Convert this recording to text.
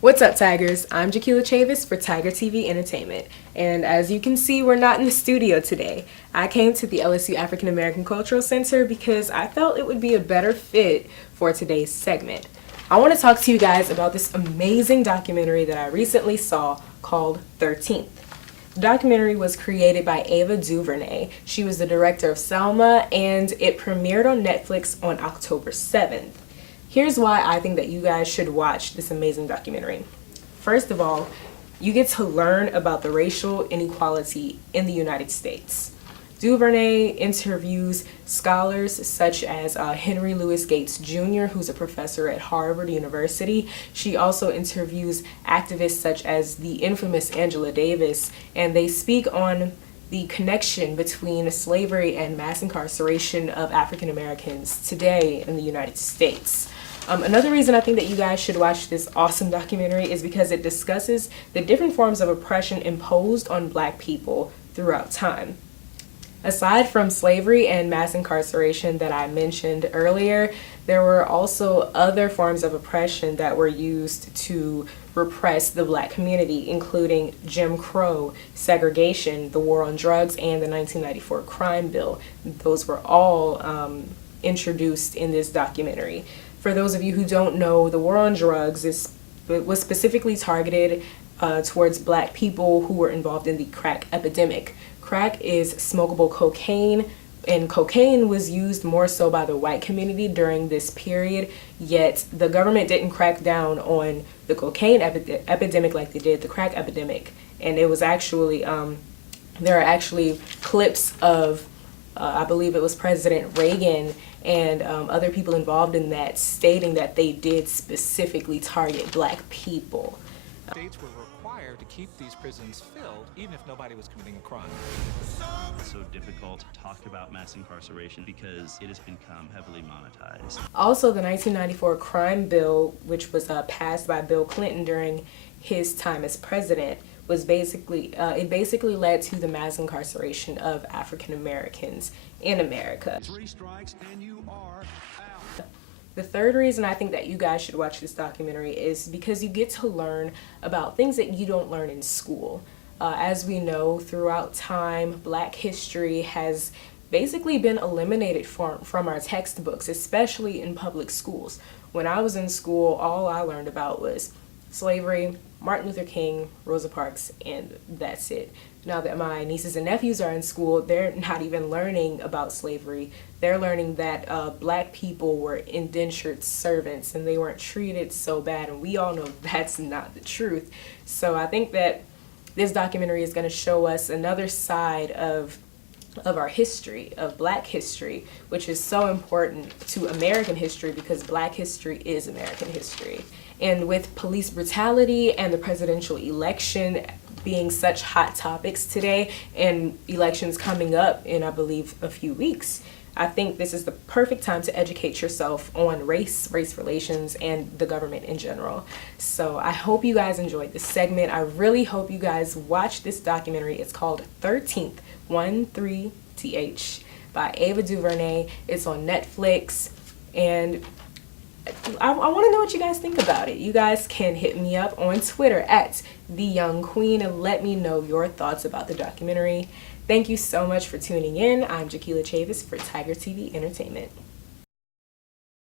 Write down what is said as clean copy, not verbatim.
What's up, Tigers? I'm Jakeyla Chavis for Tiger TV Entertainment, and as you can see, we're not in the studio today. I came to the LSU African American Cultural Center because I felt it would be a better fit for today's segment. I want to talk to you guys about this amazing documentary that I recently saw called 13th. The documentary was created by Ava DuVernay. She was the director of Selma, and it premiered on Netflix on October 7th. Here's why I think that you guys should watch this amazing documentary. First of all, you get to learn about the racial inequality in the United States. DuVernay interviews scholars such as Henry Louis Gates Jr., who's a professor at Harvard University. She also interviews activists such as the infamous Angela Davis, and they speak on the connection between slavery and mass incarceration of African Americans today in the United States. Another reason I think that you guys should watch this awesome documentary is because it discusses the different forms of oppression imposed on Black people throughout time. Aside from slavery and mass incarceration that I mentioned earlier, there were also other forms of oppression that were used to repress the Black community, including Jim Crow, segregation, the war on drugs, and the 1994 crime bill. Those were all introduced in this documentary. For those of you who don't know, the war on drugs was specifically targeted towards Black people who were involved in the crack epidemic. Crack is smokable cocaine, and cocaine was used more so by the white community during this period, yet the government didn't crack down on the cocaine epidemic like they did the crack epidemic. And it was actually, there are actually clips of, I believe it was President Reagan and other people involved in that stating that they did specifically target Black people. States were required to keep these prisons filled even if nobody was committing a crime. It's so difficult to talk about mass incarceration because it has become heavily monetized. Also, the 1994 crime bill, which was passed by Bill Clinton during his time as president, was basically led to the mass incarceration of African Americans in America. 3 strikes and you are out. The third reason I think that you guys should watch this documentary is because you get to learn about things that you don't learn in school. As we know, throughout time, Black history has basically been eliminated from our textbooks, especially in public schools. When I was in school, all I learned about was slavery, Martin Luther King, Rosa Parks, and that's it. Now that my nieces and nephews are in school, they're not even learning about slavery. They're learning that Black people were indentured servants and they weren't treated so bad, and we all know that's not the truth. So I think that this documentary is going to show us another side of our history, of Black history, which is so important to American history because Black history is American history. And with police brutality and the presidential election being such hot topics today, and elections coming up in, I believe, a few weeks, I think this is the perfect time to educate yourself on race relations, and the government in general. So I hope you guys enjoyed this segment. I really hope you guys watch this documentary. It's called 13th, 13th, by Ava DuVernay. It's on Netflix, and I want to know what you guys think about it. You guys can hit me up on Twitter at @TheYoungQueen and let me know your thoughts about the documentary. Thank you so much for tuning in. I'm Jakeyla Chavis for Tiger TV Entertainment.